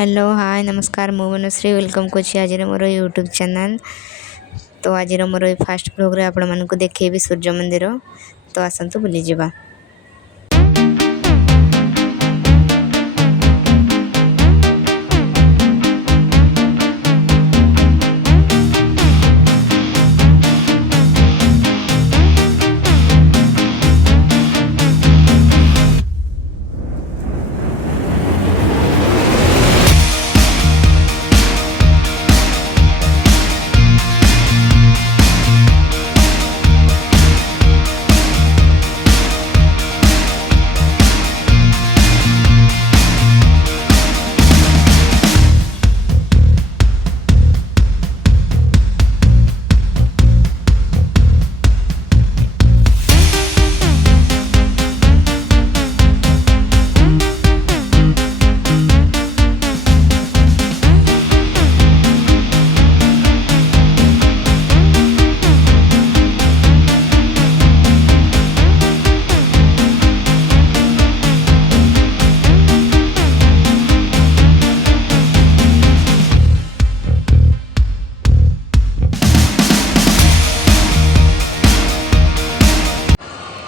Hello hi नमस्कार मु Manashree welcome करछि आज मोर यूट्यूब चैनल। तो आज मोर फास्ट ब्लॉग रे आपण मानक देखैबी सूर्य मंदिर। तो आसंतु बुली जिबा।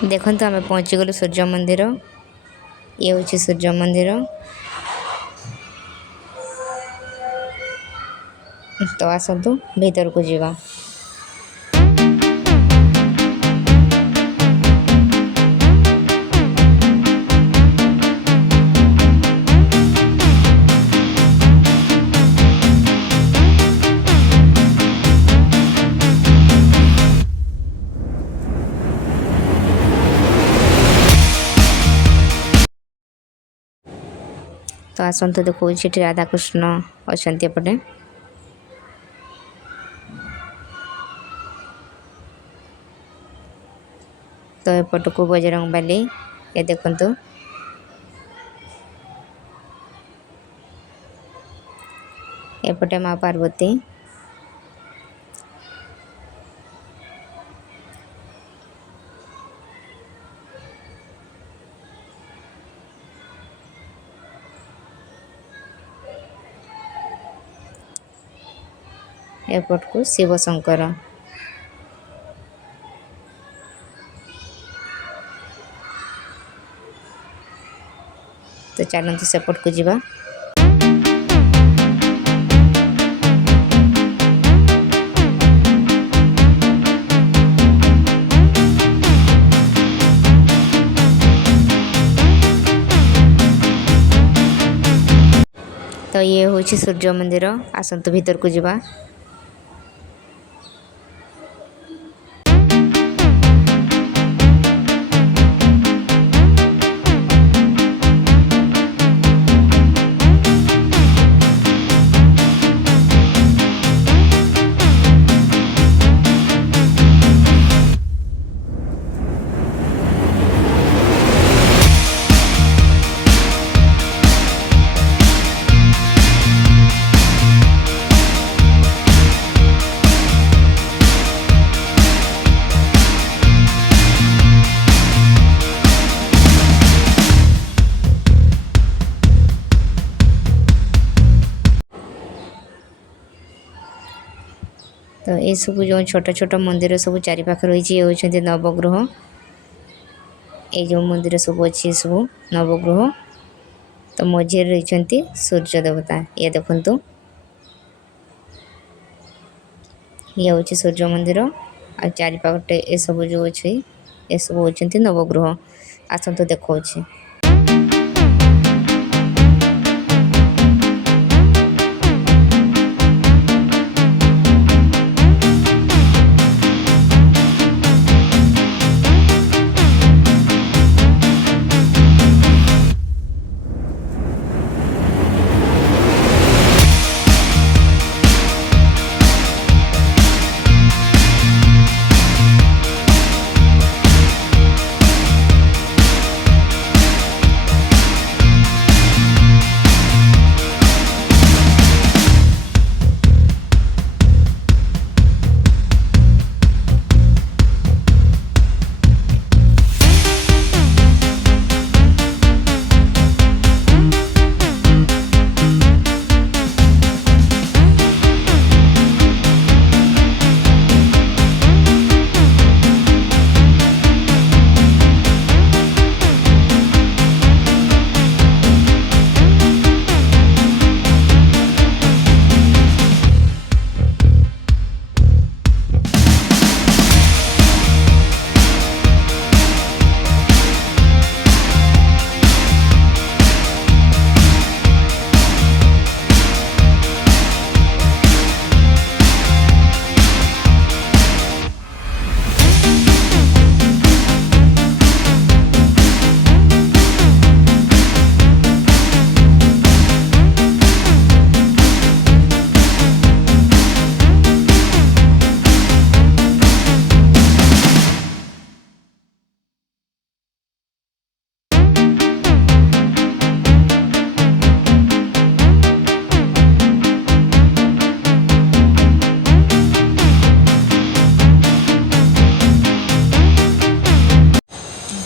देखो तो आम पहुँची गलु सूर्य मंदिर। ये हूँ सूर्य मंदिर। तो आसतु भीतर को जीवा। तो आसतु देखो राधाकृष्ण अच्छा एपटे। तो एपट को बजरंग बाली ये देखु। एपटे माँ पार्वती। एपट को शिव शंकर। तो चलते सेपट को जीवा। तो ये हूँ सूर्य मंदिर। आसतु भीतर को जीवा। तो ये सब जो छोट छोट मंदिर सब चारि पाखे रही होती नवग्रह। ये जो मंदिर सब अच्छी सब नवग्रह। तो मझे रही सूर्य देवता ये देखु। ये हूँ सूर्य मंदिर आ चारिपाटे ये सब जो अच्छे ये सब होती नवग्रह। आसतु देखा।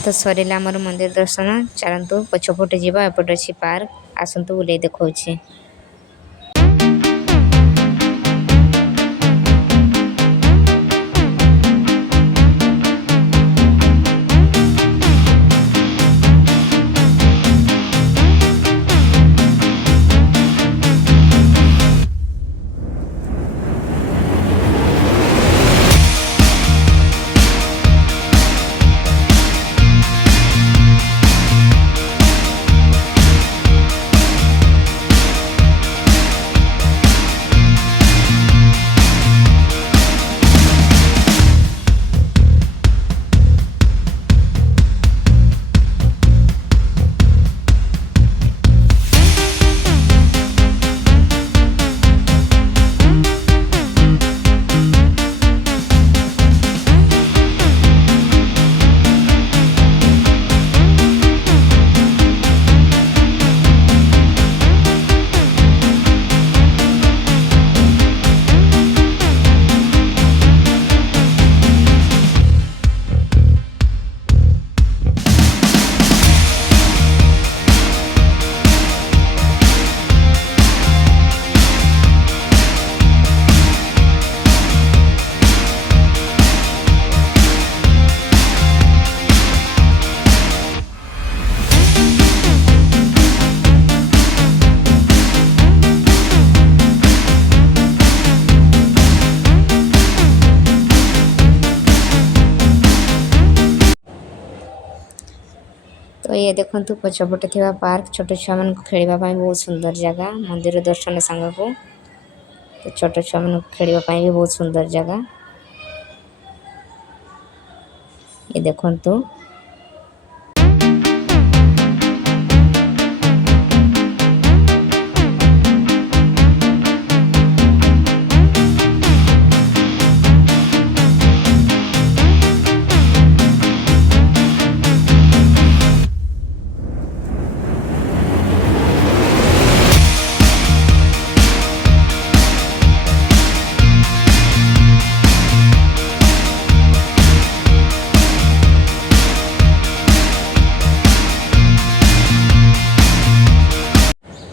ତ ସରିଲା ଆମର ମନ୍ଦିର ଦର୍ଶନ। ଚାଲନ୍ତୁ ପଛପଟେ ଯିବା, ଏପଟେ ଅଛି ପାର୍କ। ଆସନ୍ତୁ ବୁଲେଇ ଦେଖାଉଛି। ତ ଇଏ ଦେଖନ୍ତୁ ପଛପଟେ ଥିବା ପାର୍କ ଛୋଟ ଛୁଆମାନଙ୍କୁ ଖେଳିବା ପାଇଁ ବହୁତ ସୁନ୍ଦର ଜାଗା। ମନ୍ଦିର ଦର୍ଶନ ସାଙ୍ଗକୁ ତ ଛୋଟ ଛୁଆମାନଙ୍କୁ ଖେଳିବା ପାଇଁ ବି ବହୁତ ସୁନ୍ଦର ଜାଗା। ଇଏ ଦେଖନ୍ତୁ।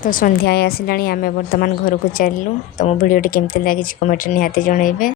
ତ ସନ୍ଧ୍ୟା ଆସିଲାଣି, ଆମେ ବର୍ତ୍ତମାନ ଘରକୁ ଚାଲିଲୁ। ତମ ଭିଡ଼ିଓଟି କେମିତି ଲାଗିଛି କମେଣ୍ଟରେ ନିହାତି ଜଣାଇବେ।